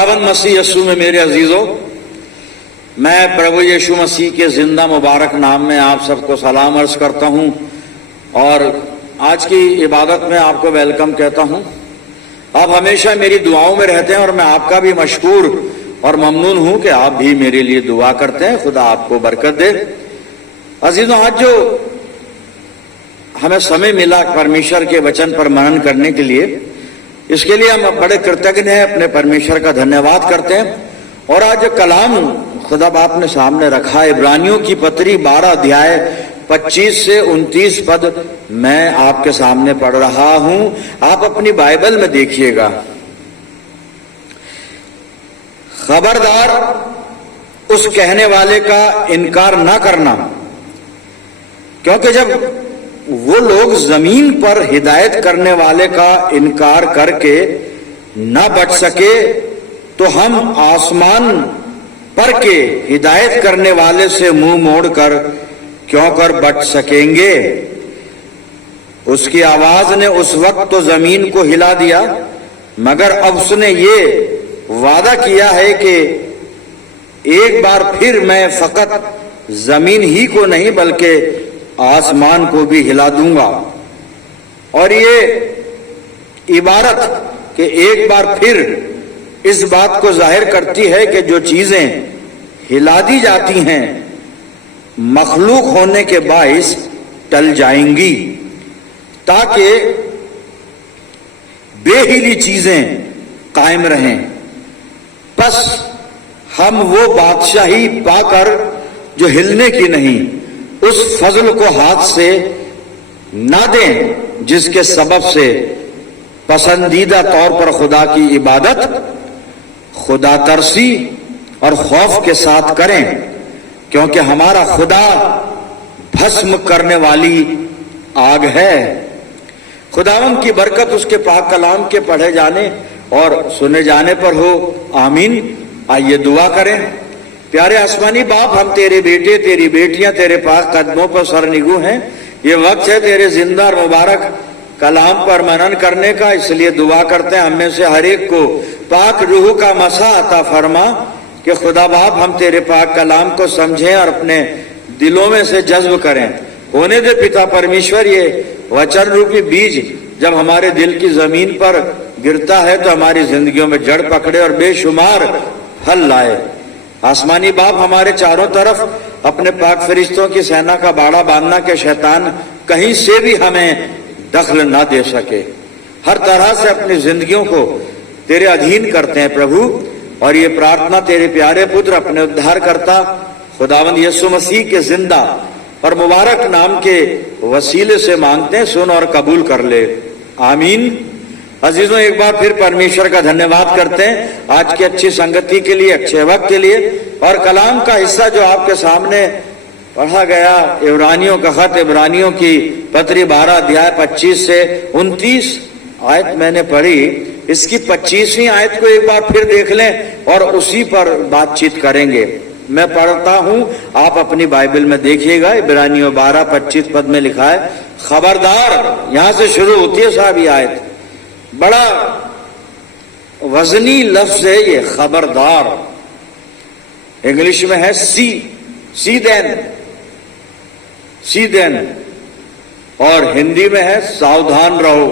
खुदावंद मसीह यीशु में मेरे अजीजों, मैं प्रभु यीशु मसीह के जिंदा मुबारक नाम में आप सबको सलाम अर्ज करता हूं और आज की इबादत में आपको वेलकम कहता हूं। आप हमेशा मेरी दुआओं में रहते हैं और मैं आपका भी मशकूर और ममनून हूं कि आप भी मेरे लिए दुआ करते हैं। खुदा आपको बरकत दे। अजीजों, आज जो हमें समय मिला परमेश्वर के वचन पर मनन करने के लिए, इसके लिए हम बड़े कृतज्ञ हैं, अपने परमेश्वर का धन्यवाद करते हैं। और आज कलाम खुदा बाप ने सामने रखा, इब्रानियों की पत्री 12 अध्याय 25 से 29 पद मैं आपके सामने पढ़ रहा हूं। आप अपनी बाइबल में देखिएगा। खबरदार उस कहने वाले का इनकार ना करना, क्योंकि जब वो लोग जमीन पर हिदायत करने वाले का इनकार करके ना बच सके, तो हम आसमान पर के हिदायत करने वाले से मुंह मोड़कर क्यों कर बच सकेंगे। उसकी आवाज ने उस वक्त तो जमीन को हिला दिया, मगर अब उसने ये वादा किया है कि एक बार फिर मैं फकत जमीन ही को नहीं बल्कि आसमान को भी हिला दूंगा। और ये इबारत कि एक बार फिर इस बात को जाहिर करती है कि जो चीजें हिला दी जाती हैं मखलूक होने के बाइस टल जाएंगी, ताकि बेहिली चीजें कायम रहें। बस हम वो बादशाही पाकर जो हिलने की नहीं, उस फजल को हाथ से ना दें जिसके सबब से पसंदीदा तौर पर खुदा की इबादत खुदा तरसी और खौफ के साथ करें, क्योंकि हमारा खुदा भस्म करने वाली आग है। खुदावंद की बरकत उसके पाक कलाम के पढ़े जाने और सुने जाने पर हो। आमीन। आइए दुआ करें। प्यारे आसमानी बाप, हम तेरे बेटे तेरी बेटियां तेरे पास कदमों पर सरनिगू हैं। ये वक्त है तेरे जिंदा और मुबारक कलाम पर मनन करने का, इसलिए दुआ करते हैं हमें से हर एक को पाक रूह का मसा अता फरमा कि खुदा बाप हम तेरे पाक कलाम को समझें और अपने दिलों में से जज्ब करें। होने दे पिता परमेश्वर, ये वचन रूपी बीज जब हमारे दिल की जमीन पर गिरता है तो हमारी जिंदगियों में जड़ पकड़े और बेशुमार फल लाए। आसमानी बाप, हमारे चारों तरफ अपने पाक फरिश्तों की सेना का बाड़ा बांधना के शैतान कहीं से भी हमें दखल ना दे सके। हर तरह से अपनी जिंदगियों को तेरे अधीन करते हैं प्रभु, और ये प्रार्थना तेरे प्यारे पुत्र अपने उद्धारकर्ता खुदावंद यीशु मसीह के जिंदा और मुबारक नाम के वसीले से मांगते हैं। सुन और कबूल कर ले। आमीन। अजीजों, एक बार फिर परमेश्वर का धन्यवाद करते हैं आज की अच्छी संगति के लिए, अच्छे वक्त के लिए। और कलाम का हिस्सा जो आपके सामने पढ़ा गया, इब्रानियों का खत, इब्रानियों की पत्री 12 अध्याय 25 से 29 आयत मैंने पढ़ी। इसकी 25वीं आयत को एक बार फिर देख लें और उसी पर बातचीत करेंगे। मैं पढ़ता हूं, आप अपनी बाइबल में देखिएगा। इब्रानियों 12:25 पद में लिखा है, खबरदार। यहां से शुरू होती है साहब ये आयत। बड़ा वजनी लफ्ज है ये, खबरदार। इंग्लिश में है सी देन, और हिंदी में है सावधान रहो।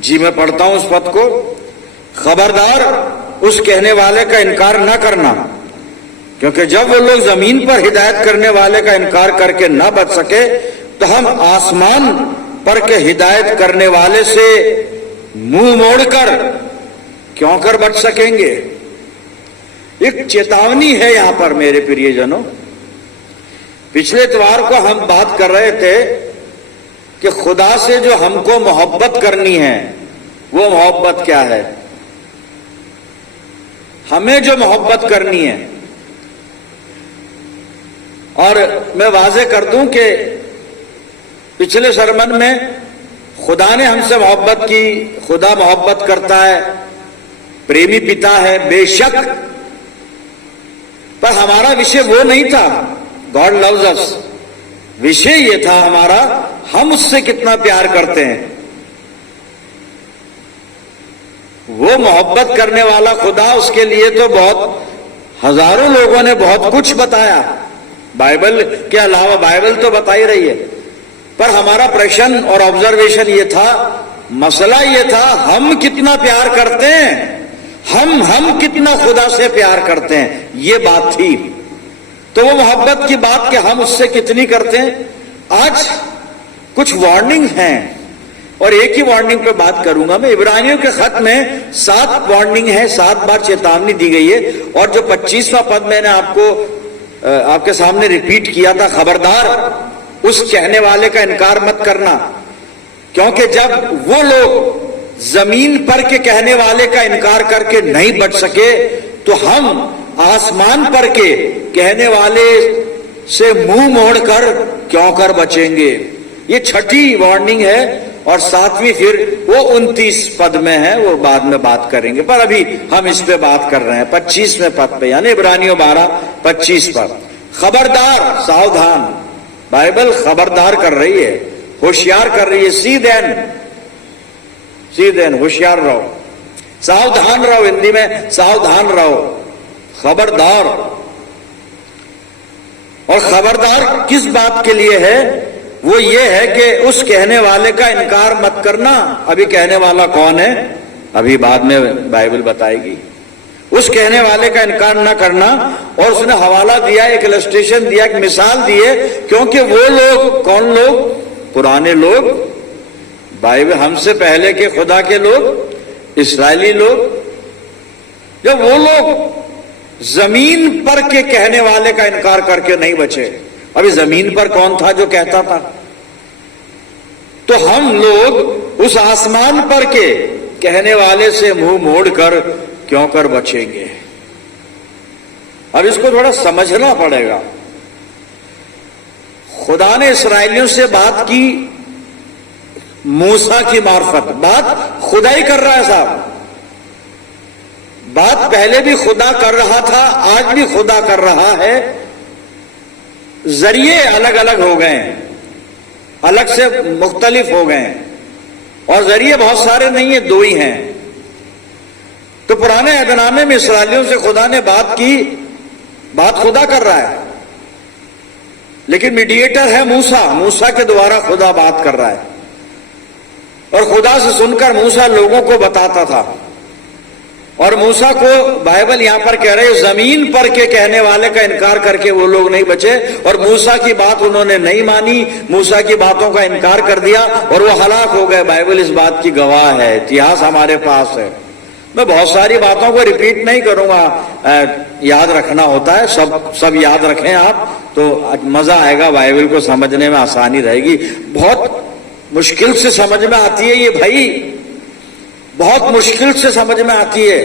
जी मैं पढ़ता हूं उस पद को। खबरदार उस कहने वाले का इनकार न करना, क्योंकि जब वो लोग जमीन पर हिदायत करने वाले का इनकार करके ना बच सके, तो हम आसमान पर के हिदायत करने वाले से मुंह मोड़कर क्यों कर बच सकेंगे। एक चेतावनी है यहां पर मेरे प्रियजनों। पिछले इतवार को हम बात कर रहे थे कि खुदा से जो हमको मोहब्बत करनी है, वो मोहब्बत क्या है। हमें जो मोहब्बत करनी है, और मैं वाजे कर दूं कि पिछले सरमन में खुदा ने हमसे मोहब्बत की। खुदा मोहब्बत करता है, प्रेमी पिता है बेशक, पर हमारा विषय वो नहीं था। गॉड लव्स अस, विषय ये था हमारा, हम उससे कितना प्यार करते हैं। वो मोहब्बत करने वाला खुदा, उसके लिए तो बहुत हजारों लोगों ने बहुत कुछ बताया, बाइबल के अलावा बाइबल तो बता ही रही है। पर हमारा प्रश्न और ऑब्जर्वेशन ये था, मसला ये था, हम कितना प्यार करते हैं, हम कितना खुदा से प्यार करते हैं, ये बात थी। तो वो मोहब्बत की बात कि हम उससे कितनी करते हैं। आज कुछ वार्निंग हैं और एक ही वार्निंग पे बात करूंगा मैं। इब्रानियों के खत में 7 वार्निंग है, 7 बार चेतावनी दी गई है। और जो 25वां पद मैंने आपके सामने रिपीट किया था, खबरदार उस कहने वाले का इनकार मत करना, क्योंकि जब वो लोग जमीन पर के कहने वाले का इनकार करके नहीं बच सके, तो हम आसमान पर के कहने वाले से मुंह मोड़कर क्यों कर बचेंगे। ये 6ठी वार्निंग है। और 7वीं फिर वो 29 पद में है, वो बाद में बात करेंगे, पर अभी हम इस पे बात कर रहे हैं 25वें पद पे, यानी इब्रानियों 12:25 पर। खबरदार, सावधान, बाइबल खबरदार कर रही है, होशियार कर रही है, सीधेन होशियार रहो, सावधान रहो, हिंदी में सावधान रहो, खबरदार। और खबरदार किस बात के लिए है? वो ये है कि उस कहने वाले का इनकार मत करना। अभी कहने वाला कौन है, अभी बाद में बाइबल बताएगी। उस कहने वाले का इनकार ना करना। और उसने हवाला दिया, एक इलस्ट्रेशन दिया, एक मिसाल दी है, क्योंकि वो लोग, कौन लोग? पुराने लोग, बाइबल हमसे पहले के खुदा के लोग, इस्राएली लोग, जब वो लोग जमीन पर के कहने वाले का इनकार करके नहीं बचे। अभी जमीन पर कौन था जो कहता था? तो हम लोग उस आसमान पर के कहने वाले से मुंह मोड़कर क्यों कर बचेंगे। अब इसको थोड़ा समझना पड़ेगा। खुदा ने इस्राएलियों से बात की मूसा की मार्फत, बात खुदा ही कर रहा है साहब। बात पहले भी खुदा कर रहा था, आज भी खुदा कर रहा है। जरिए अलग अलग हो गए, अलग से मुख्तलिफ हो गए, और जरिए बहुत सारे नहीं है, 2 ही हैं। तो पुराने अहदनामे में इस्राएलियों से खुदा ने बात की, बात खुदा कर रहा है, लेकिन मीडिएटर है मूसा के द्वारा खुदा बात कर रहा है। और खुदा से सुनकर मूसा लोगों को बताता था। और मूसा को बाइबल यहां पर कह रहे, जमीन पर के कहने वाले का इनकार करके वो लोग नहीं बचे, और मूसा की बात उन्होंने नहीं मानी, मूसा की बातों का इनकार कर दिया और वो हलाक हो गए। बाइबल इस बात की गवाह है, इतिहास हमारे पास है। मैं बहुत सारी बातों को रिपीट नहीं करूंगा, याद रखना होता है, सब याद रखें आप, तो मजा आएगा, बाइबल को समझने में आसानी रहेगी। बहुत मुश्किल से समझ में आती है ये भाई, बहुत मुश्किल से समझ में आती है,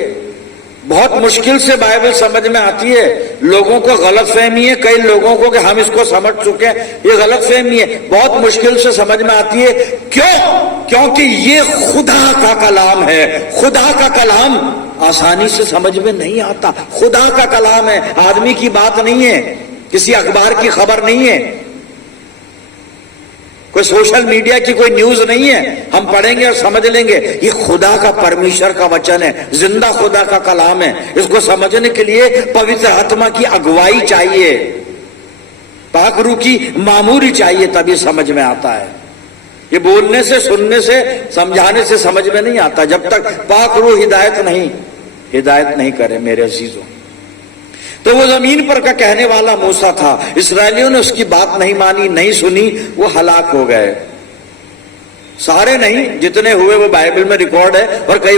बहुत मुश्किल से बाइबल समझ में आती है। लोगों को गलतफहमी है, कई लोगों को कि हम इसको समझ चुके हैं, ये गलतफहमी है, बहुत मुश्किल से समझ में आती है। क्यों? क्योंकि ये खुदा का कलाम है। खुदा का कलाम आसानी से समझ में नहीं आता। खुदा का कलाम है, आदमी की बात नहीं है, किसी अखबार की खबर नहीं है, कोई सोशल मीडिया की कोई न्यूज नहीं है, हम पढ़ेंगे और समझ लेंगे। ये खुदा का, परमेश्वर का वचन है, जिंदा खुदा का कलाम है। इसको समझने के लिए पवित्र आत्मा की अगुवाई चाहिए, पाक रूह की मामूरी चाहिए, तभी समझ में आता है। ये बोलने से, सुनने से, समझाने से समझ में नहीं आता, जब तक पाक रूह हिदायत नहीं करे मेरे अजीजों। तो वो जमीन पर का कहने वाला मूसा था, इस्राएलियों ने उसकी बात नहीं मानी, नहीं सुनी, वो हलाक हो गए। सारे नहीं, जितने हुए वो बाइबल में रिकॉर्ड है, और कई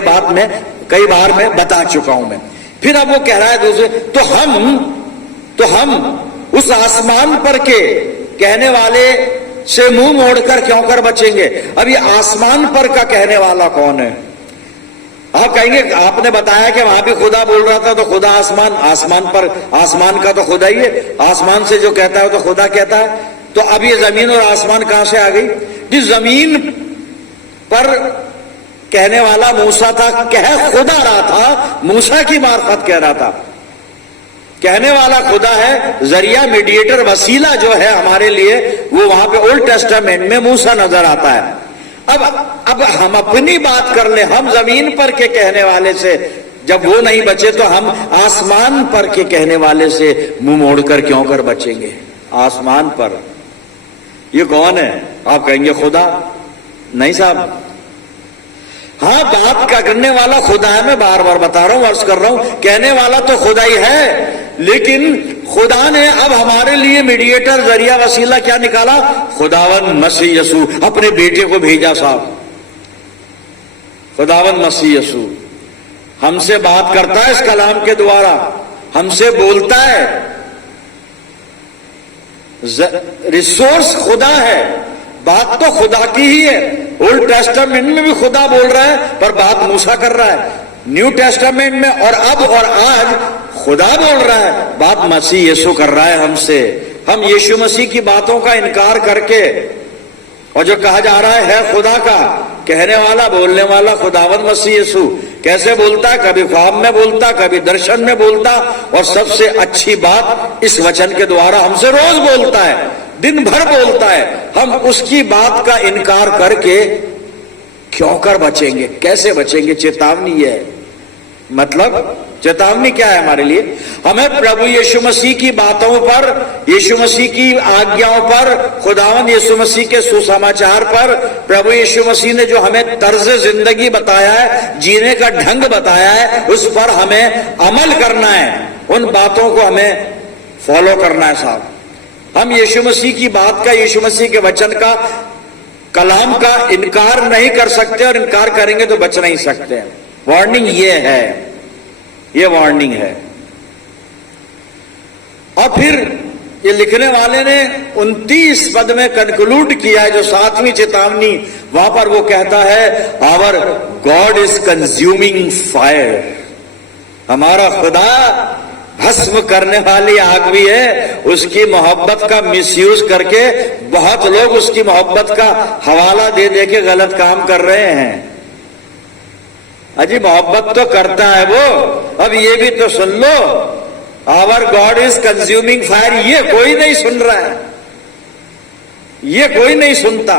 बार मैं बता चुका हूं मैं। फिर अब वो कह रहा है दूसरे, तो हम उस आसमान पर के कहने वाले से मुंह मोड़कर क्यों कर बचेंगे। अब ये आसमान पर का कहने वाला कौन है? आप कहेंगे आपने बताया कि वहां भी खुदा बोल रहा था, तो खुदा आसमान का तो खुदा ही है, आसमान से जो कहता है तो खुदा कहता है। तो अब ये जमीन और आसमान कहां से आ गई? जिस जमीन पर कहने वाला मूसा था, कह खुदा रहा था, मूसा की मार्फत कह रहा था। कहने वाला खुदा है, जरिया, मीडिएटर, वसीला जो है हमारे लिए, वो वहां पे ओल्ड टेस्टामेंट में मूसा नजर आता है। अब हम अपनी बात कर ले, हम जमीन पर के कहने वाले से जब वो नहीं बचे तो हम आसमान पर के कहने वाले से मुंह मोड़कर क्यों कर बचेंगे? आसमान पर ये कौन है? आप कहेंगे खुदा। नहीं साहब, हाँ बात का करने वाला खुदा है, मैं बार बार बता रहा हूं, अर्ज कर रहा हूं, कहने वाला तो खुदा ही है, लेकिन खुदा ने अब हमारे लिए मीडिएटर, जरिया, वसीला क्या निकाला? खुदावन मसीह यसू, अपने बेटे को भेजा साहब। खुदावन मसीह यसू हमसे बात करता है इस कलाम के द्वारा, हमसे बोलता है। रिसोर्स खुदा है, बात तो खुदा की ही है। ओल्ड टेस्टामेंट में भी खुदा बोल रहा है, पर बात मूसा कर रहा है। न्यू टेस्टामेंट में और अब और आज खुदा बोल रहा है, बात मसीह यीशु कर रहा है हमसे। हम यीशु मसीह की बातों का इनकार करके, और जो कहा जा रहा है खुदा का, कहने वाला, बोलने वाला खुदावंद मसीह यीशु कैसे बोलता है? कभी ख्वाब में बोलता, कभी दर्शन में बोलता, और सबसे अच्छी बात इस वचन के द्वारा हमसे रोज बोलता है, दिन भर बोलता है। हम उसकी बात का इनकार करके क्यों कर बचेंगे? कैसे बचेंगे? चेतावनी है। मतलब चेतावनी क्या है हमारे लिए? हमें प्रभु यीशु मसीह की बातों पर, यीशु मसीह की आज्ञाओं पर, खुदावंद यीशु मसीह के सुसमाचार पर, प्रभु यीशु मसीह ने जो हमें तर्ज जिंदगी बताया है, जीने का ढंग बताया है, उस पर हमें अमल करना है। उन बातों को हमें फॉलो करना है साहब। हम यीशु मसीह की बात का, यीशु मसीह के वचन का, कलाम का इनकार नहीं कर सकते, और इनकार करेंगे तो बच नहीं सकते। वार्निंग ये है, ये वार्निंग है। और फिर ये लिखने वाले ने 29 पद में कंक्लूड किया है, जो 7वीं चेतावनी, वहां पर वो कहता है, our God is consuming fire. हमारा खुदा भस्म करने वाली आग भी है। उसकी मोहब्बत का मिसयूज करके बहुत लोग उसकी मोहब्बत का हवाला दे दे के गलत काम कर रहे हैं। अजी मोहब्बत तो करता है वो। अब ये भी तो सुन लो, our God is consuming fire. ये कोई नहीं सुन रहा है, ये कोई नहीं सुनता।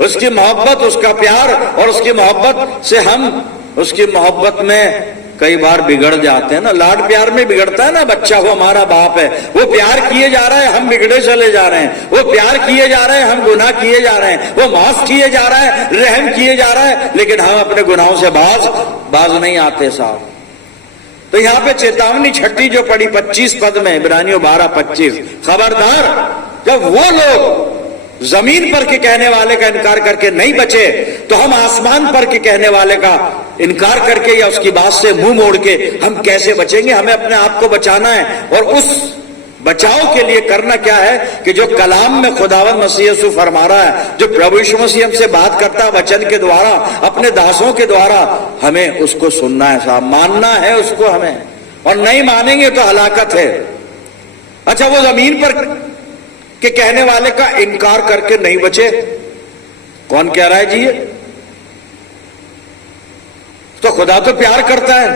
उसकी मोहब्बत, उसका प्यार, और उसकी मोहब्बत से हम उसकी मोहब्बत में कई बार बिगड़ जाते हैं ना। लाड प्यार में बिगड़ता है ना बच्चा, वो हमारा बाप है, वो प्यार किए जा रहा है, हम बिगड़े चले जा रहे हैं। वो प्यार किए जा रहे हैं, हम गुनाह किए जा रहे हैं। वो माफ किए जा रहा है, रहम किए जा रहा है, लेकिन हम अपने गुनाहों से बाज नहीं आते साहब। तो यहां पे चेतावनी छठी जो पड़ी 25 पद में, इब्रानियों 12:25, खबरदार जब वो लोग जमीन पर के कहने वाले का इनकार करके नहीं बचे, तो हम आसमान पर के कहने वाले का इनकार करके या उसकी बात से मुंह मोड़ के हम कैसे बचेंगे? हमें अपने आप को बचाना है, और उस बचाव के लिए करना क्या है कि जो कलाम में खुदावंद मसीह यीशु फरमा रहा है, जो प्रभु यीशु मसीह हमसे बात करता है वचन के द्वारा, अपने दासों के द्वारा, हमें उसको सुनना है साहब, मानना है उसको हमें। और नहीं मानेंगे तो हलाकत है। अच्छा, वो जमीन पर के कहने वाले का इनकार करके नहीं बचे, कौन कह रहा है जी? ये तो खुदा तो प्यार करता है,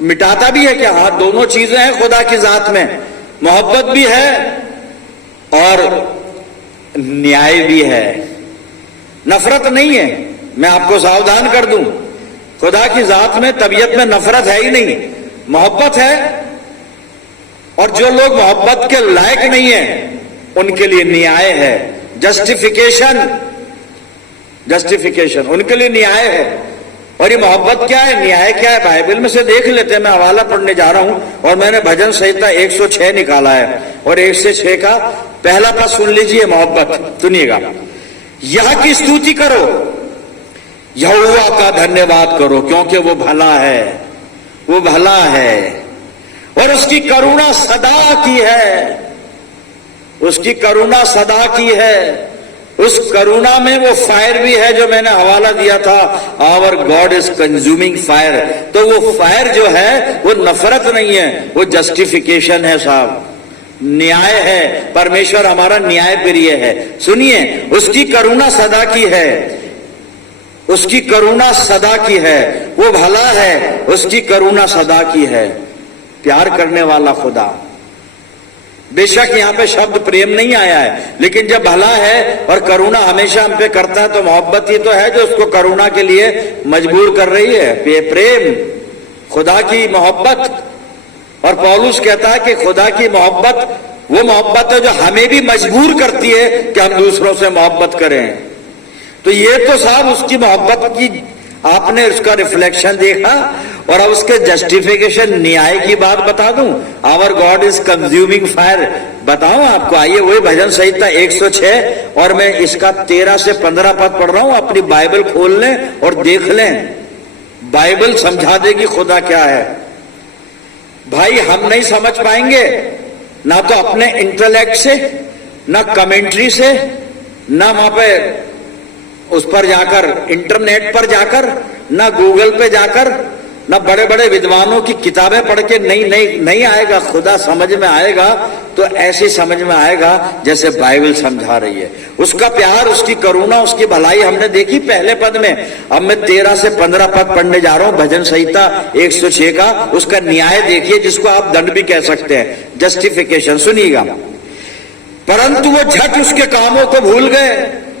मिटाता भी है क्या? हाँ, दोनों चीजें हैं खुदा की जात में, मोहब्बत भी है और न्याय भी है। नफरत नहीं है, मैं आपको सावधान कर दूं, खुदा की जात में तबीयत में नफरत है ही नहीं, मोहब्बत है। और जो लोग मोहब्बत के लायक नहीं है उनके लिए न्याय है, जस्टिफिकेशन उनके लिए न्याय है। और ये मोहब्बत क्या है, न्याय क्या है? बाइबल में से देख लेते हैं। मैं हवाला पढ़ने जा रहा हूं, और मैंने भजन संहिता 106 निकाला है, और 1 से 6 का पहला पद सुन लीजिए। मोहब्बत सुनिएगा, यह की स्तुति करो, यहोवा का धन्यवाद करो, क्योंकि वो भला है, वो भला है, और उसकी करुणा सदा की है, उसकी करुणा सदा की है। उस करुणा में वो फायर भी है जो मैंने हवाला दिया था, our God is consuming fire. तो वो फायर जो है वो नफरत नहीं है, वो जस्टिफिकेशन है साहब, न्याय है। परमेश्वर हमारा न्याय प्रिय है। सुनिए, उसकी करुणा सदा की है, उसकी करुणा सदा की है, वो भला है, उसकी करुणा सदा की है। प्यार करने वाला खुदा, बेशक यहाँ पे शब्द प्रेम नहीं आया है, लेकिन जब भला है और करुणा हमेशा हम पे करता है तो मोहब्बत ही तो है जो उसको करुणा के लिए मजबूर कर रही है। प्रेम खुदा की मोहब्बत, और पौलुस कहता है कि खुदा की मोहब्बत वो मोहब्बत है जो हमें भी मजबूर करती है कि हम दूसरों से मोहब्बत करें। तो ये तो साहब उसकी मोहब्बत की आपने उसका रिफ्लेक्शन देखा। और अब उसके जस्टिफिकेशन न्याय की बात बता दूं, our God is consuming fire, बताऊं आपको। आइए वही भजन संहिता 106 और मैं इसका 13 से 15 पद पढ़ रहा हूं। अपनी बाइबल खोल लें और देख लें, बाइबल समझा देगी खुदा क्या है। भाई हम नहीं समझ पाएंगे ना तो अपने इंटेलेक्ट से, ना कमेंट्री से, ना वहां पे उस पर जाकर इंटरनेट पर जाकर, ना गूगल पे जाकर, ना बड़े बड़े विद्वानों की किताबें पढ़ के नहीं आएगा। खुदा समझ में आएगा तो ऐसी समझ में आएगा जैसे बाइबल समझा रही है। उसका प्यार, उसकी करुणा, उसकी भलाई हमने देखी पहले पद में। अब मैं 13 से 15 पद पढ़ने जा रहा हूं भजन संहिता 106 का। उसका न्याय देखिए, जिसको आप दंड भी कह सकते हैं, जस्टिफिकेशन। सुनिएगा, परंतु वो झट उसके कामों को भूल गए।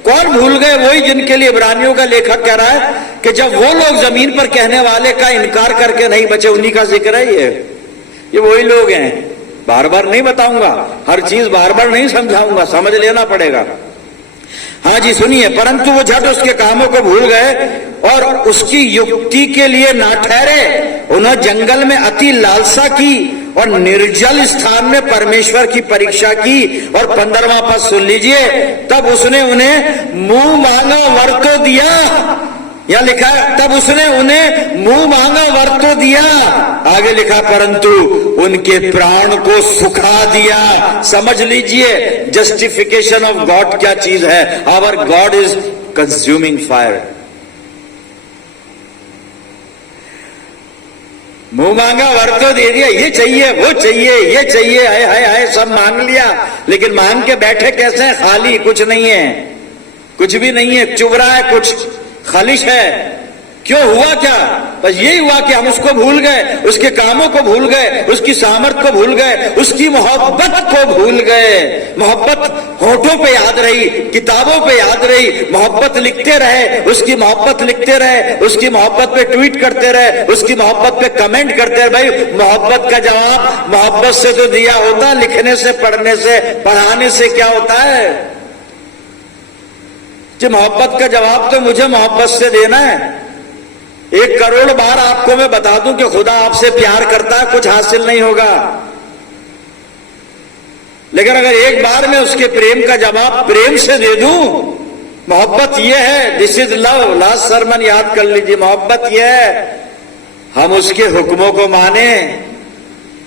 कौन भूल गए? वही जिनके लिए इब्रानियों का लेखक कह रहा है कि जब वो लोग जमीन पर कहने वाले का इनकार करके नहीं बचे, उन्हीं का जिक्र है ये वही लोग हैं। बार बार नहीं बताऊंगा, हर चीज बार बार नहीं समझाऊंगा, समझ लेना पड़ेगा। हाँ जी सुनिए, परंतु वो झट उसके कामों को भूल गए और उसकी युक्ति के लिए ना ठहरे। उन्होंने जंगल में अति लालसा की और निर्जल स्थान में परमेश्वर की परीक्षा की। और 15वां पद सुन लीजिए, तब उसने उन्हें मुंह मांगा वर तो दिया। यह लिखा है, तब उसने उन्हें मुंह मांगा वर तो दिया। आगे लिखा, परंतु उनके प्राण को सुखा दिया। समझ लीजिए जस्टिफिकेशन ऑफ गॉड क्या चीज है। Our God is consuming fire. मुंह मांगा वर तो दे दिया, ये चाहिए, वो चाहिए, ये चाहिए, हाय हाय हाय, सब मांग लिया। लेकिन मांग के बैठे कैसे हैं? खाली, कुछ नहीं है, कुछ भी नहीं है, चुभ रहा है, कुछ खालिश है। क्यों हुआ क्या? बस यही हुआ कि हम उसको भूल गए, उसके कामों को भूल गए, उसकी सामर्थ को भूल गए, उसकी मोहब्बत को भूल गए। मोहब्बत होठों पे याद रही, किताबों पे याद रही, मोहब्बत लिखते रहे, उसकी मोहब्बत लिखते रहे, उसकी मोहब्बत पे ट्वीट करते रहे, उसकी मोहब्बत पे कमेंट करते रहे। भाई मोहब्बत का जवाब मोहब्बत से तो दिया होता, लिखने से, पढ़ने से, पढ़ाने से क्या होता है? कि मोहब्बत का जवाब तो मुझे मोहब्बत से देना है। 1 करोड़ बार आपको मैं बता दूं कि खुदा आपसे प्यार करता है, कुछ हासिल नहीं होगा। लेकिन अगर एक बार में उसके प्रेम का जवाब प्रेम से दे दूं, मोहब्बत यह है, this is love. Last sermon याद कर लीजिए, मोहब्बत यह है हम उसके हुक्मों को माने,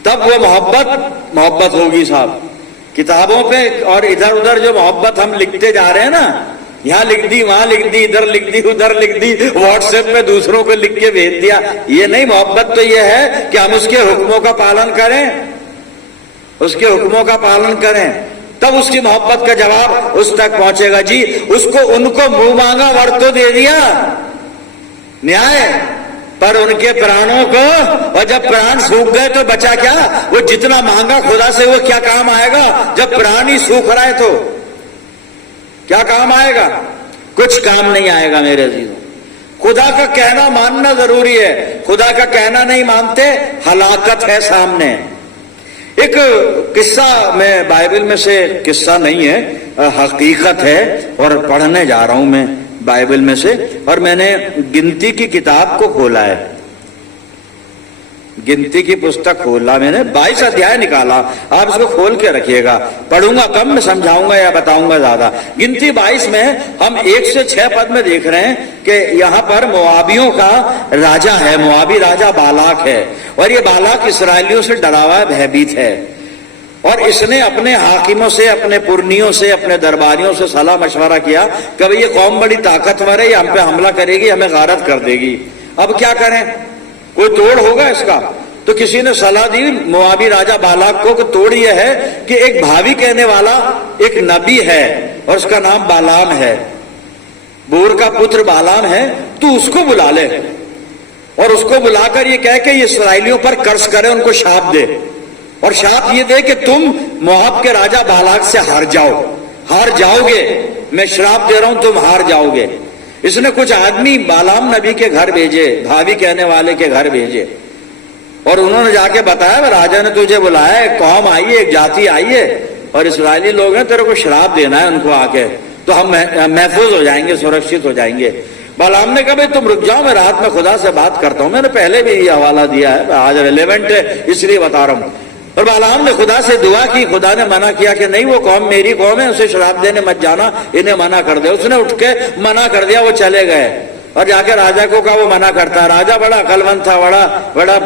तब वो मोहब्बत होगी साहब। किताबों पे और इधर उधर जो मोहब्बत हम लिखते जा रहे हैं ना, यहां लिख दी, वहां लिख दी, इधर लिख दी, उधर लिख दी, व्हाट्सएप पे दूसरों को लिख के भेज दिया, ये नहीं। मोहब्बत तो ये है कि हम उसके हुक्मों का पालन करें, उसके हुक्मों का पालन करें, तब उसकी मोहब्बत का जवाब उस तक पहुंचेगा। जी उसको, उनको मुंह मांगा वर तो दे दिया, न्याय, पर उनके प्राणों को, और जब प्राण सूख गए तो बचा क्या? वो जितना मांगा खुदा से वो क्या काम आएगा? जब प्राण ही सूख रहा है तो क्या काम आएगा? कुछ काम नहीं आएगा मेरे अजीजों। खुदा का कहना मानना जरूरी है, खुदा का कहना नहीं मानते हलाकत है सामने। एक किस्सा, मैं बाइबल में से किस्सा नहीं है, हकीकत है, और पढ़ने जा रहा हूं मैं बाइबल में से। और मैंने गिनती की किताब को खोला है, गिनती की पुस्तक खोला मैंने, 22 अध्याय निकाला। आप इसको खोल के रखिएगा, पढ़ूंगा कम में, समझाऊंगा या बताऊंगा ज्यादा। गिनती 22 में हम 1 से 6 पद में देख रहे हैं कि यहाँ पर मोआबियों का राजा है, मोआबी राजा बालाक है। और ये बालाक इसराइलियों से डरा हुआ, भयभीत है। और इसने अपने हाकिमों से, अपने पुरनियों से, अपने दरबारियों से सलाह मशवरा किया, कभी ये कौम बड़ी ताकतवर है, ये हम पे हमला करेगी, हमें गारत कर देगी, अब क्या करें, कोई तोड़ होगा इसका? तो किसी ने सलाह दी मोआबी राजा बालाक को कि तोड़ यह है कि एक भावी कहने वाला एक नबी है और उसका नाम बालाम है, बोर का पुत्र बालाम है, तू उसको बुला ले और उसको बुलाकर ये कह के ये इस्राएलियों पर कर्ज करे, उनको शाप दे। और शाप ये दे कि तुम मोआब के राजा बालाक से हार जाओगे। मैं श्राप दे रहा हूं, तुम हार जाओगे। इसने कुछ आदमी बालाम नबी के घर भेजे, भाभी कहने वाले के घर भेजे, और उन्होंने जाके बताया राजा ने तुझे बुलाया, एक कौम आई है, एक जाति आई है, और इस्राएली लोग हैं, तेरे को श्राप देना है उनको आके, तो हम महफूज हो जाएंगे, सुरक्षित हो जाएंगे। बालाम ने कहा भाई तुम रुक जाओ, मैं रात में खुदा से बात करता हूं। मैंने पहले भी ये हवाला दिया है, आज रिलेवेंट है इसलिए बता रहा हूं। और बालाम ने खुदा से दुआ की, खुदा ने मना किया कि नहीं, वो कौम मेरी कौम है, उसे शराब देने मत जाना, इन्हें मना कर दे। उसने उठ के मना कर दिया, वो चले गए और जाके राजा को कहा, वो मना करता है। राजा बड़ा अकलमंद था, बड़ा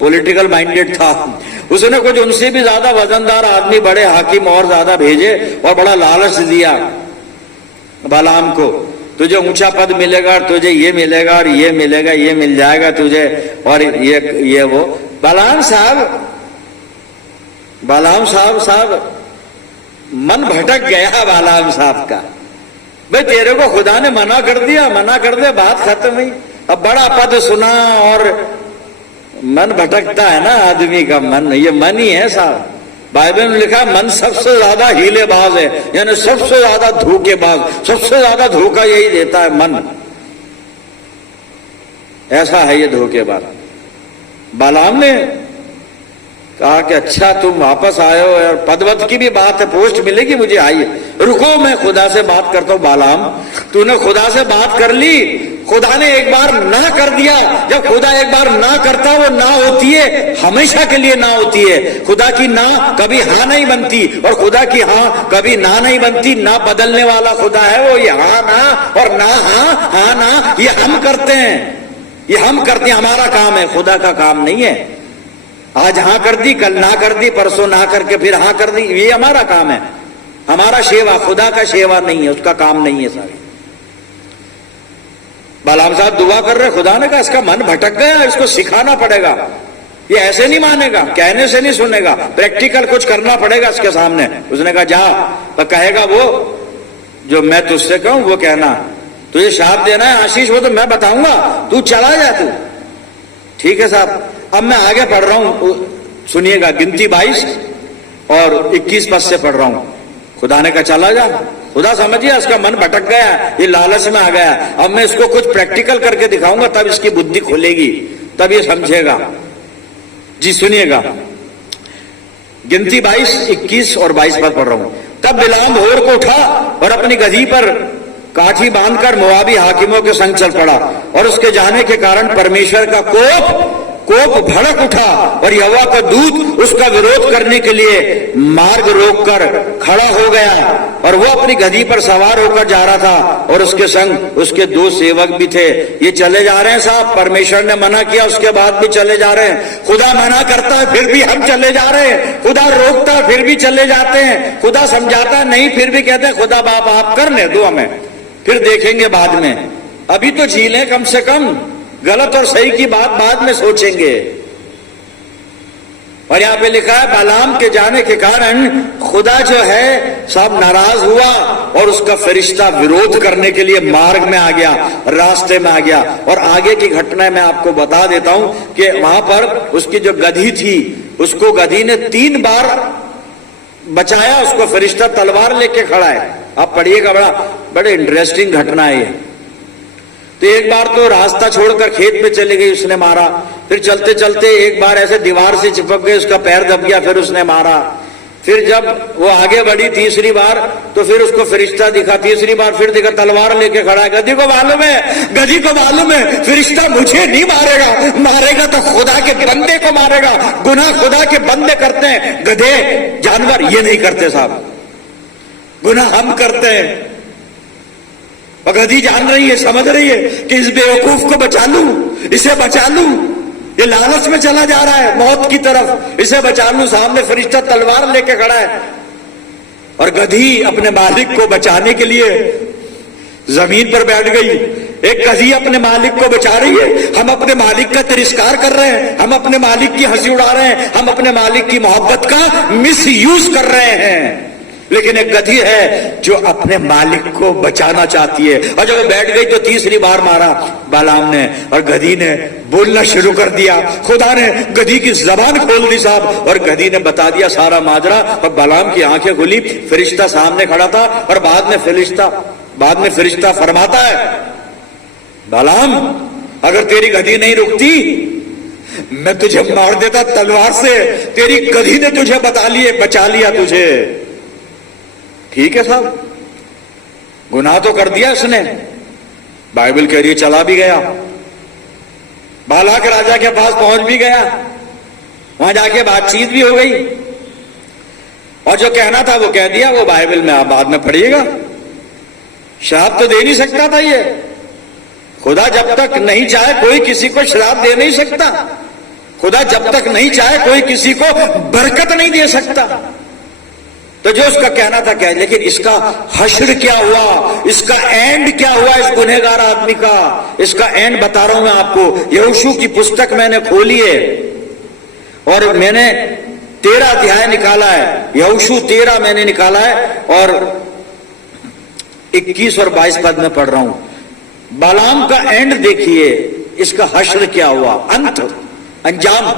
पॉलिटिकल माइंडेड था। उसने कुछ उनसे भी ज्यादा वजनदार आदमी, बड़े हाकिम और ज्यादा भेजे और बड़ा लालच दिया बालाम को, तुझे ऊंचा पद मिलेगा, तुझे ये मिलेगा और ये मिलेगा, ये मिल जाएगा तुझे, और ये वो। बालाम साहब मन भटक गया बालाम साहब का। भाई तेरे को खुदा ने मना कर दिया, बात खत्म हुई। अब बड़ा पद सुना और मन भटकता है ना आदमी का मन, ये मन ही है साहब। बाइबल में लिखा मन सबसे ज्यादा हीलेबाज है, यानी सबसे ज्यादा धोखेबाज, सबसे ज्यादा धोखा यही देता है मन। ऐसा है ये धोखेबाज। बालाम ने कहा कि अच्छा तुम वापस आए हो, और पदवत की भी बात है, पोस्ट मिलेगी मुझे, आइए। रुको मैं खुदा से बात करता हूं। बालाम तूने खुदा से बात कर ली, खुदा ने एक बार ना कर दिया। जब खुदा एक बार ना करता, वो ना होती है हमेशा के लिए ना होती है। खुदा की ना कभी हाँ नहीं बनती, और खुदा की हाँ कभी ना नहीं बनती। ना बदलने वाला खुदा है वो, ये हाँ ना और ना हाँ ना, ये हम करते हैं, हमारा काम है, खुदा का काम नहीं है। आज हाँ कर दी, कल ना कर दी, परसों ना करके फिर हाँ कर दी, ये हमारा काम है। हमारा सेवा, खुदा का सेवा नहीं है, उसका काम नहीं है सारी। बालाम साहब दुआ कर रहे, खुदा ने कहा इसका मन भटक गया, इसको सिखाना पड़ेगा, ये ऐसे नहीं मानेगा, कहने से नहीं सुनेगा, प्रैक्टिकल कुछ करना पड़ेगा इसके सामने। उसने कहा जा, तो कहेगा वो जो मैं तुझसे कहूं वो कहना, तुझे शाप देना है आशीष, वो तो मैं बताऊंगा, तू चला जा तू। ठीक है साहब। अब मैं आगे पढ़ रहा हूं, सुनिएगा, गिनती 22 और 21 पद से पढ़ रहा हूं। खुदा ने कहा चला जा। खुदा समझिए इसका मन भटक गया, ये लालच में आ गया, अब मैं इसको कुछ प्रैक्टिकल करके दिखाऊंगा, तब इसकी बुद्धि खुलेगी, तब ये समझेगा। जी सुनिएगा, गिनती 22, 21 और 22 पद पढ़ रहा हूं। तब बिलाम भोर को उठा और अपनी गधी पर काठी बांधकर मोआबी हाकिमों के संग चल पड़ा, और उसके जाने के कारण परमेश्वर का कोप भड़क उठा, और यहोवा का दूत उसका विरोध करने के लिए मार्ग रोककर खड़ा हो गया, और वो अपनी गधी पर सवार होकर जा रहा था, और उसके संग उसके 2 सेवक भी थे। ये चले जा रहे हैं साहब, परमेश्वर ने मना किया उसके बाद भी चले जा रहे हैं। खुदा मना करता है फिर भी हम चले जा रहे हैं, खुदा रोकता है फिर भी चले जाते हैं, खुदा समझाता है नहीं फिर भी कहते हैं खुदा बाप आप करने दो हमें, फिर देखेंगे बाद में, अभी तो झीलें कम से कम, गलत और सही की बात बाद में सोचेंगे। और यहां पे लिखा है बालाम के जाने के कारण खुदा जो है सब नाराज हुआ, और उसका फरिश्ता विरोध करने के लिए मार्ग में आ गया, रास्ते में आ गया। और आगे की घटना मैं आपको बता देता हूं कि वहां पर उसकी जो गधी थी, उसको गधी ने 3 बार बचाया, उसको फरिश्ता तलवार लेके खड़ा है। आप पढ़िएगा, बड़े इंटरेस्टिंग घटना है ये। तो एक बार तो रास्ता छोड़कर खेत पे चली गई, उसने मारा। फिर चलते चलते एक बार ऐसे दीवार से चिपक गई, उसका पैर दब गया, फिर उसने मारा। फिर जब वो आगे बढ़ी तीसरी बार, तो फिर उसको फरिश्ता दिखा, तीसरी बार फिर दिखा, तलवार लेके खड़ा है। गधी को मालूम है फरिश्ता मुझे नहीं मारेगा तो खुदा के बंदे को मारेगा। गुनाह खुदा के बंदे करते हैं, गधे जानवर ये नहीं करते साहब, गुनाह हम करते हैं। और गधी जान रही है, समझ रही है कि इस बेवकूफ को बचा लूं, इसे बचा लूं, ये लालच में चला जा रहा है मौत की तरफ, इसे बचा लूं। सामने फरिश्ता तलवार लेके खड़ा है, और गधी अपने मालिक को बचाने के लिए जमीन पर बैठ गई। एक गधी अपने मालिक को बचा रही है, हम अपने मालिक का तिरस्कार कर रहे हैं, हम अपने मालिक की हंसी उड़ा रहे हैं, हम अपने मालिक की मोहब्बत का मिस यूज कर रहे हैं। लेकिन एक गधी है जो अपने मालिक को बचाना चाहती है, और जब बैठ गई तो तीसरी बार मारा बालाम ने, और गधी ने बोलना शुरू कर दिया। खुदा ने गधी की जबान खोल दी साहब, और गधी ने बता दिया सारा माजरा, और बालाम की आंखें खुली। फरिश्ता सामने खड़ा था, और बाद में फरिश्ता फरमाता है, बालाम अगर तेरी गधी नहीं रुकती मैं तुझे मार देता तलवार से, तेरी गधी ने तुझे बचा लिया तुझे। ठीक है साहब, गुनाह तो कर दिया उसने, बाइबल कह रही चला भी गया, बालाक राजा के पास पहुंच भी गया, वहां जाके बातचीत भी हो गई, और जो कहना था वो कह दिया। वो बाइबल में आप बाद में पढ़िएगा। श्राप तो दे नहीं सकता था ये, खुदा जब तक नहीं चाहे कोई किसी को श्राप दे नहीं सकता, खुदा जब तक नहीं चाहे कोई किसी को बरकत नहीं दे सकता। तो जो उसका कहना था क्या, लेकिन इसका हश्र क्या हुआ, इसका एंड क्या हुआ इस गुनहगार आदमी का, इसका एंड बता रहा हूं मैं आपको। यहोशू की पुस्तक मैंने खोली है और मैंने 13 अध्याय निकाला है, यहोशू 13 मैंने निकाला है, और 21 और 22 पद में पढ़ रहा हूं। बालाम का एंड देखिए, इसका हश्र क्या हुआ, अंत अंजाम,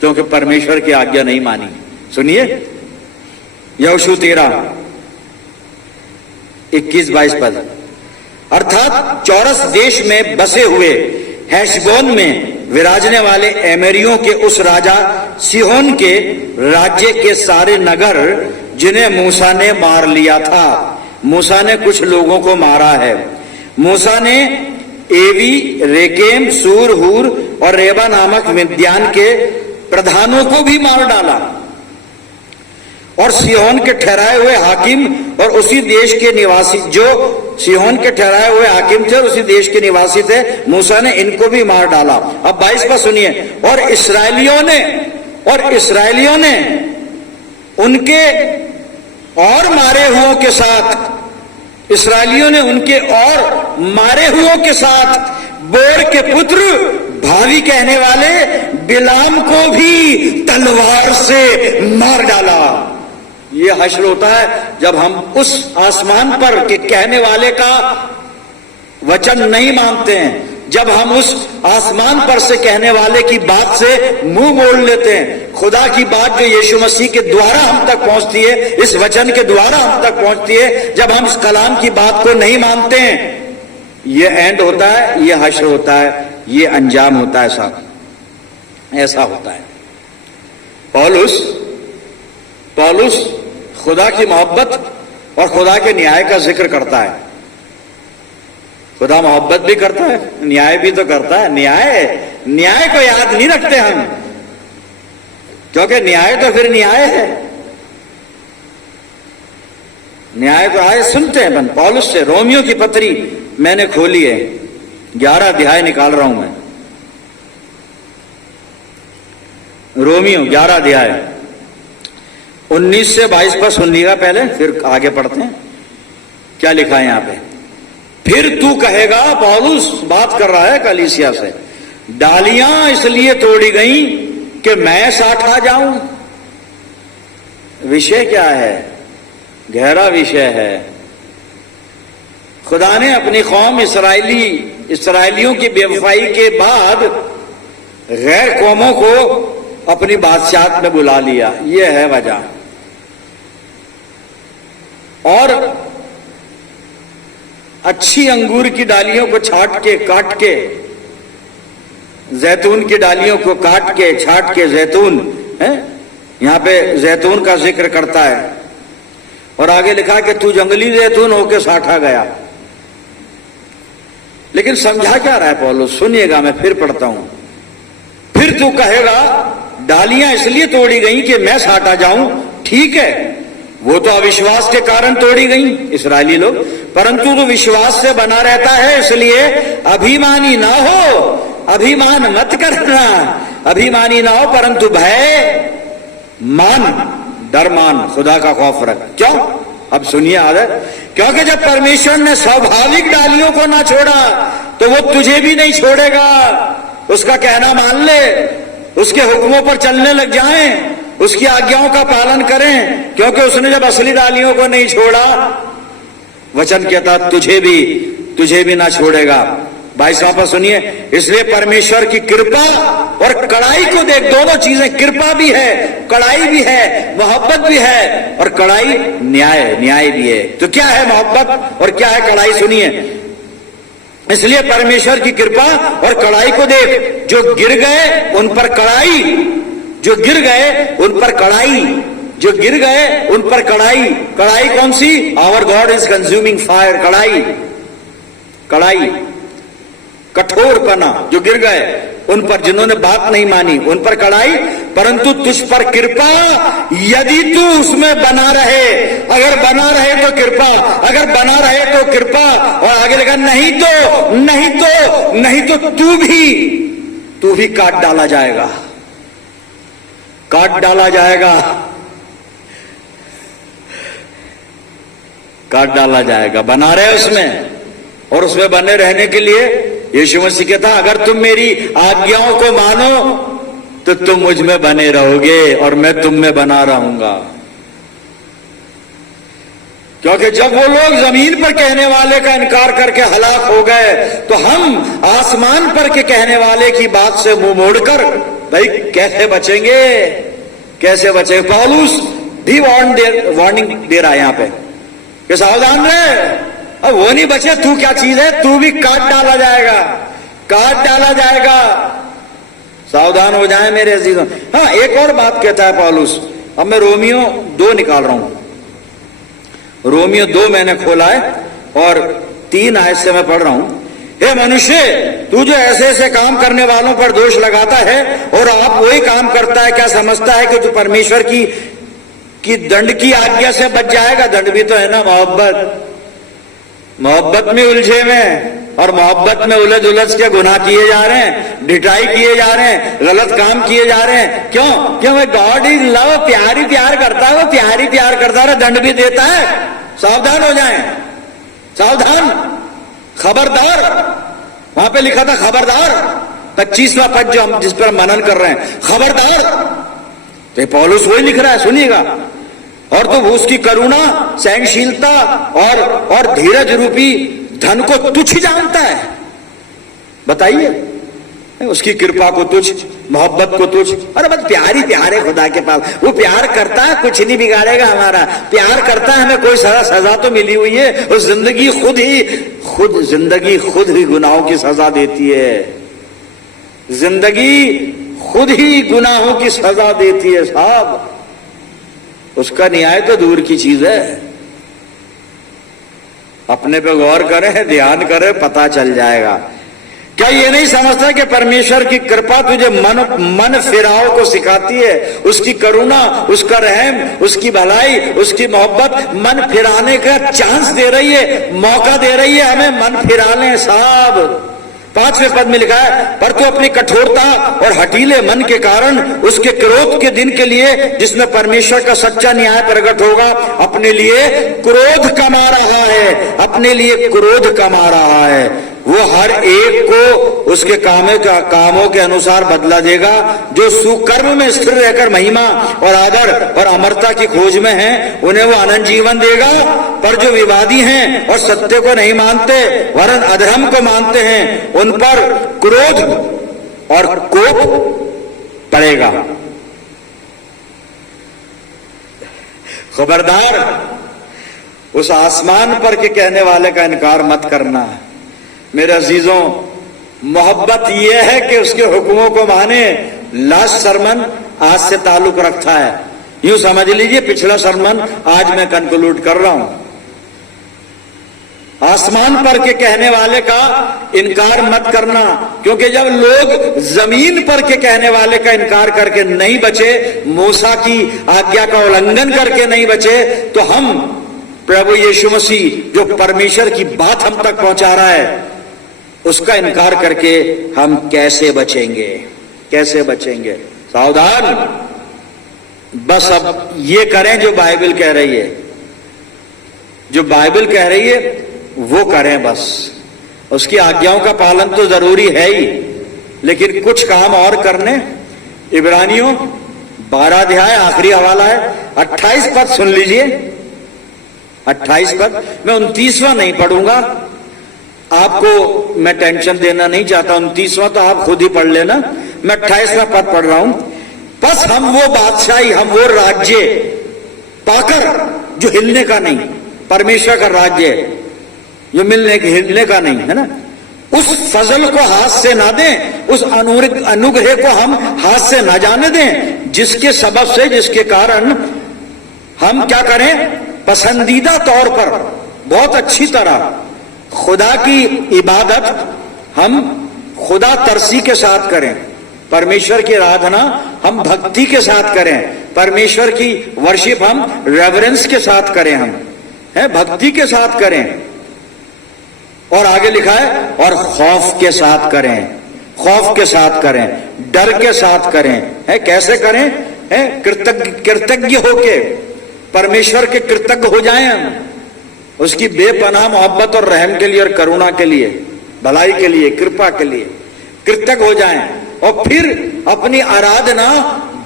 क्योंकि परमेश्वर की आज्ञा नहीं मानी। सुनिए यहोशू 13 21-22 पद। अर्थात चौरस देश में बसे हुए हेशबोन में विराजने वाले एमेरियों के उस राजा सिहोन के राज्य के सारे नगर जिन्हें मूसा ने मार लिया था। मूसा ने कुछ लोगों को मारा है। मूसा ने एवी, रेकेम, सूर, हूर और रेबा नामक मिद्यान के प्रधानों को भी मार डाला, और सिहोन के ठहराए हुए हाकिम और उसी देश के निवासी, जो सिहोन के ठहराए हुए हाकिम थे और उसी देश के निवासी थे, मूसा ने इनको भी मार डाला। अब 22 पर सुनिए, और इसराइलियों ने उनके और मारे हुओं के साथ, इसराइलियों ने उनके और मारे हुओं के साथ बोर के पुत्र भावी कहने वाले बिलाम को भी तलवार से मार डाला। ये हश्र होता है जब हम उस आसमान पर के कहने वाले का वचन नहीं मानते हैं, जब हम उस आसमान पर से कहने वाले की बात से मुंह मोड़ लेते हैं। खुदा की बात जो यीशु मसीह के द्वारा हम तक पहुंचती है, इस वचन के द्वारा हम तक पहुंचती है, जब हम इस कलाम की बात को नहीं मानते हैं, ये एंड होता है, ये हश्र होता है, ये अंजाम होता है साहब, ऐसा होता है। पौलुस खुदा की मोहब्बत और खुदा के न्याय का जिक्र करता है। खुदा मोहब्बत भी करता है, न्याय भी तो करता है। न्याय को याद नहीं रखते हम, क्योंकि न्याय तो फिर न्याय है, न्याय तो आए सुनते हैं बन। पौलुस से रोमियो की पत्री मैंने खोली है, 11 अध्याय निकाल रहा हूं मैं। रोमियो 11 अध्याय 19 से 22 पर सुनिएगा पहले, फिर आगे पढ़ते हैं क्या लिखा है यहां पे। फिर तू कहेगा, पौलुस बात कर रहा है कलीसिया से, डालियां इसलिए तोड़ी गई कि मैं साठा जाऊं। विषय क्या है, गहरा विषय है। खुदा ने अपनी कौम इसराइलियों की बेवफाई के बाद गैर कौमों को अपनी बादशाहत में बुला लिया, यह है वजह। और अच्छी अंगूर की डालियों को काट के जैतून की डालियों को छाट के जैतून है, यहां पे जैतून का जिक्र करता है। और आगे लिखा कि तू जंगली जैतून होके साठा गया। लेकिन समझा क्या रहा है पौलुस, सुनिएगा, मैं फिर पढ़ता हूं। फिर तू कहेगा, डालियां इसलिए तोड़ी गई कि मैं साटा जाऊं। ठीक है, वो तो अविश्वास के कारण तोड़ी गई इस्राएली लोग, परंतु तो विश्वास से बना रहता है, इसलिए अभिमानी ना हो, अभिमान मत करना, अभिमानी ना हो, परंतु भय मान, डर मान, खुदा का खौफ रख। क्यों? अब सुनिए आदत, क्योंकि जब परमेश्वर ने स्वाभाविक डालियों को ना छोड़ा तो वो तुझे भी नहीं छोड़ेगा। उसका कहना मान ले, उसके हुक्मों पर चलने लग जाएं उसकी आज्ञाओं का पालन करें, क्योंकि उसने जब असली डालियों को नहीं छोड़ा, वचन कहता तुझे भी ना छोड़ेगा। 22वां पर सुनिए, इसलिए परमेश्वर की कृपा और कड़ाई को देख, दोनों चीजें, कृपा भी है, कड़ाई भी है, मोहब्बत भी है, और कड़ाई न्याय भी है। तो क्या है मोहब्बत और क्या है कड़ाई, सुनिए। इसलिए परमेश्वर की कृपा और कड़ाई को देख, जो गिर गए उन पर कड़ाई, जो गिर गए उन पर कड़ाई, जो गिर गए उन पर कड़ाई। कड़ाई कौन सी? Our God is consuming fire. कड़ाई कठोरपना, जो गिर गए उन पर, जिन्होंने बात नहीं मानी उन पर कड़ाई, परंतु तुझ पर कृपा, यदि तू उसमें बना रहे। अगर बना रहे तो कृपा, अगर बना रहे तो कृपा। और आगे लिखा, नहीं तो तू भी काट डाला जाएगा, काट डाला जाएगा, काट डाला जाएगा। बना रहे उसमें, और उसमें बने रहने के लिए यीशु मसीह कहता, अगर तुम मेरी आज्ञाओं को मानो तो तुम मुझ में बने रहोगे और मैं तुम में बना रहूंगा। क्योंकि जब वो लोग जमीन पर कहने वाले का इनकार करके हलाक हो गए, तो हम आसमान पर के कहने वाले की बात से मुंह मोड़कर भाई कैसे बचेंगे, कैसे बचेंगे। पौलुस भी वार्निंग दे रहा है यहां पे कि सावधान रहे, अब वो नहीं बचे, तू क्या चीज है, तू भी काट डाला जाएगा, काट डाला जाएगा। सावधान हो जाए मेरे अजीजों। हाँ, एक और बात कहता है पौलुस। अब मैं रोमियो 2 निकाल रहा हूं। रोमियो 2 मैंने खोला है और 3 आयत से मैं पढ़ रहा हूं। हे मनुष्य, तू जो ऐसे ऐसे काम करने वालों पर दोष लगाता है और आप वही काम करता है, क्या समझता है कि तू परमेश्वर की दंड की आज्ञा से बच जाएगा? दंड भी तो है ना, मोहब्बत में उलझे में, और मोहब्बत में उलझ के गुनाह किए जा रहे हैं, ढिठाई किए जा रहे हैं, गलत काम किए जा रहे हैं। क्यों भाई? गॉड इज लव, प्यार ही प्यार करता है, वो प्यार ही प्यार करता है, दंड भी देता है। सावधान हो जाएं, सावधान, खबरदार। वहां पे लिखा था खबरदार, 25वां पद जो हम जिस पर मनन कर रहे हैं, खबरदार। तो पौलुस वही लिख रहा है, सुनिएगा। और तो वो उसकी करुणा, सहनशीलता और धीरज रूपी धन को तुच्छ जानता है। बताइए, उसकी कृपा को तुच्छ, मोहब्बत को तुच्छ। अरे बस प्यार ही प्यार है खुदा के पास, वो प्यार करता है, कुछ नहीं बिगाड़ेगा हमारा, प्यार करता है, हमें कोई सजा तो मिली हुई है। और जिंदगी खुद ही गुनाहों की सजा देती है। जिंदगी खुद ही गुनाहों की सजा देती है साहब। उसका न्याय तो दूर की चीज है। अपने पे गौर करें, ध्यान करें, पता चल जाएगा। क्या ये नहीं समझता कि परमेश्वर की कृपा तुझे मन फिराव को सिखाती है? उसकी करुणा, उसका रहम, उसकी भलाई, उसकी मोहब्बत मन फिराने का चांस दे रही है, मौका दे रही है हमें, मन फिरा लें साहब। 5वें पद में लिखा है, पर तू अपनी कठोरता और हठीले मन के कारण उसके क्रोध के दिन के लिए, जिसमें परमेश्वर का सच्चा न्याय प्रकट होगा, अपने लिए क्रोध कमा रहा है, अपने लिए क्रोध कमा रहा है। वो हर एक को उसके कामों के अनुसार बदला देगा। जो सुकर्म में स्थिर रहकर महिमा और आदर और अमरता की खोज में हैं, उन्हें वो अनंत जीवन देगा। पर जो विवादी हैं और सत्य को नहीं मानते वरन अधर्म को मानते हैं, उन पर क्रोध और कोप पड़ेगा। खबरदार, उस आसमान पर के कहने वाले का इनकार मत करना। मेरे अजीजों, मोहब्बत यह है कि उसके हुक्मों को माने। लास्ट सरमन आज से ताल्लुक रखता है, यूं समझ लीजिए पिछला सरमन आज मैं कंक्लूड कर रहा हूं। आसमान पर के कहने वाले का इनकार मत करना, क्योंकि जब लोग जमीन पर के कहने वाले का इनकार करके नहीं बचे, मूसा की आज्ञा का उल्लंघन करके नहीं बचे, तो हम प्रभु यीशु मसीह जो परमेश्वर की बात हम तक पहुंचा रहा है, उसका इनकार करके हम कैसे बचेंगे? कैसे बचेंगे? सावधान, बस अब ये करें जो बाइबल कह रही है, जो बाइबल कह रही है वो करें बस। उसकी आज्ञाओं का पालन तो जरूरी है ही, लेकिन कुछ काम और करने। इब्रानियों 12 अध्याय आखिरी हवाला है, 28 पद सुन लीजिए। 28 पद, मैं 29वां नहीं पढ़ूंगा, आपको मैं टेंशन देना नहीं चाहता। 29वां तो आप खुद ही पढ़ लेना, मैं 28वां पद पढ़ रहा हूं। बस हम वो बादशाही, हम वो राज्य पाकर जो हिलने का नहीं, परमेश्वर का राज्य जो हिलने का नहीं है ना, उस फजल को हाथ से ना दें, उस अनुग्रह को हम हाथ से ना जाने दें, जिसके सबब से, जिसके कारण हम क्या करें, पसंदीदा तौर पर बहुत अच्छी तरह खुदा की इबादत हम खुदा तरसी के साथ करें, परमेश्वर की आराधना हम भक्ति के साथ करें, परमेश्वर की वर्शिप हम रेवरेंस के साथ करें, हम है भक्ति के साथ करें। और आगे लिखा है, और खौफ के साथ करें, खौफ के साथ करें, डर के साथ करें। है कैसे करें, है कृतज्ञ होके, परमेश्वर के कृतज्ञ हो जाएं हम, उसकी बेपनाह मोहब्बत और रहम के लिए और करुणा के लिए, भलाई के लिए, कृपा के लिए कृतज्ञ हो जाएं, और फिर अपनी आराधना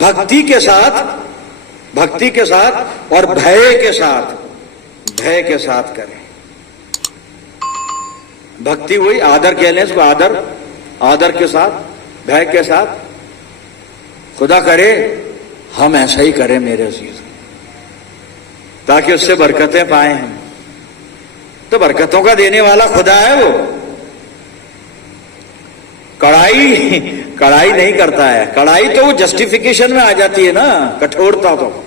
भक्ति के साथ, भक्ति के साथ और भय के साथ, भय के साथ करें। भक्ति हुई, आदर कह लें इसको, आदर, आदर के साथ, भय के साथ। खुदा करे हम ऐसा ही करें मेरे अजीज, ताकि उससे बरकतें पाए हम। तो बरकतों का देने वाला खुदा है वो, कड़ाई नहीं करता है। कड़ाई तो वो जस्टिफिकेशन में आ जाती है ना, कठोरता। तो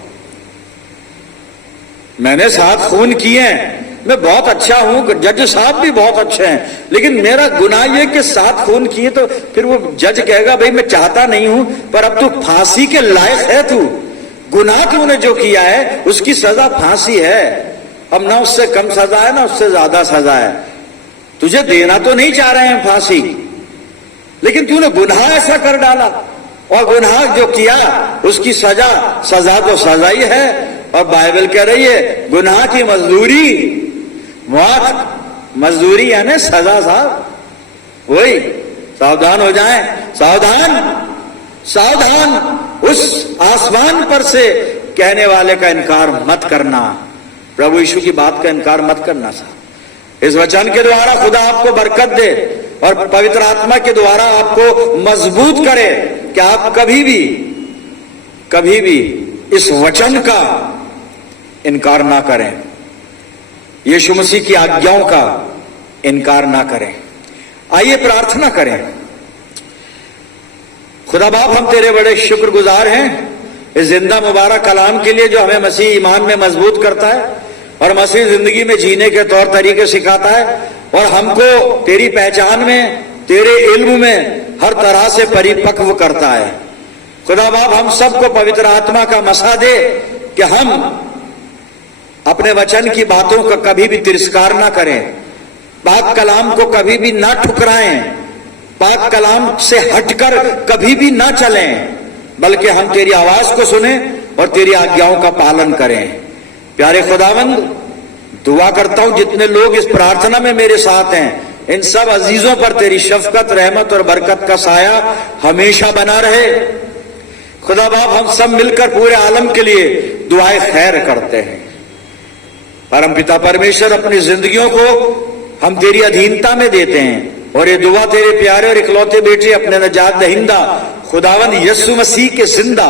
मैंने 7 खून किए हैं, मैं बहुत अच्छा हूं, जज साहब भी बहुत अच्छे हैं, लेकिन मेरा गुनाह ये कि 7 खून किए, तो फिर वो जज कहेगा भाई मैं चाहता नहीं हूं, पर अब तू फांसी के लायक है, तू गुनाह तूने जो किया है उसकी सजा फांसी है। अब ना उससे कम सजा है ना उससे ज्यादा सजा है, तुझे देना तो नहीं चाह रहे हैं फांसी, लेकिन तूने गुनाह ऐसा कर डाला, और गुनाह जो किया उसकी सजा तो सजा ही है। और बाइबल कह रही है गुनाह की मजदूरी मौत, मजदूरी यानी सजा साहब, वही। सावधान हो जाएं, सावधान सावधान, उस आसमान पर से कहने वाले का इनकार मत करना, प्रभु यीशु की बात का इनकार मत करना साहब। इस वचन के द्वारा खुदा आपको बरकत दे और पवित्र आत्मा के द्वारा आपको मजबूत करे कि आप कभी भी इस वचन का इनकार ना करें, यीशु मसीह की आज्ञाओं का इनकार ना करें। आइए प्रार्थना करें। खुदा बाप, हम तेरे बड़े शुक्रगुजार हैं इस जिंदा मुबारक कलाम के लिए, जो हमें मसीह ईमान में मजबूत करता है और मसीह जिंदगी में जीने के तौर तरीके सिखाता है, और हमको तेरी पहचान में, तेरे इल्म में हर तरह से परिपक्व करता है। खुदा बाप, हम सबको पवित्र आत्मा का मसा दे कि हम अपने वचन की बातों का कभी भी तिरस्कार ना करें, पाक कलाम को कभी भी ना ठुकराएं, पाक कलाम से हटकर कभी भी ना चलें, बल्कि हम तेरी आवाज को सुने और तेरी आज्ञाओं का पालन करें। प्यारे खुदावंद, दुआ करता हूं जितने लोग इस प्रार्थना में मेरे साथ हैं, इन सब अजीजों पर तेरी शफकत, रहमत और बरकत का साया हमेशा बना रहे। खुदा बाप, हम सब मिलकर पूरे आलम के लिए दुआएं खैर करते हैं। परमपिता परमेश्वर, अपनी जिंदगियों को हम तेरी अधीनता में देते हैं, और ये दुआ तेरे प्यारे और इकलौते बेटे अपने नजात दहिंदा खुदावन यीशु मसीह के जिंदा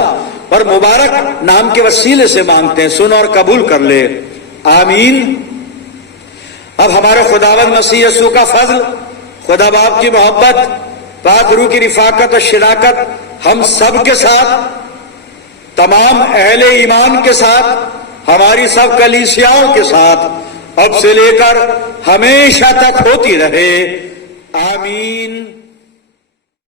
और मुबारक नाम के वसीले से मांगते हैं। सुन और कबूल कर ले, आमीन। अब हमारे खुदावन मसीह यीशु का फजल, खुदा बाप की मोहब्बत, पाक रूह की रिफाकत और शिराकत हम सब के साथ, तमाम अहले ईमान के साथ, हमारी सब कलीसियाओं के साथ अब से लेकर हमेशा तक होती रहे, आमीन।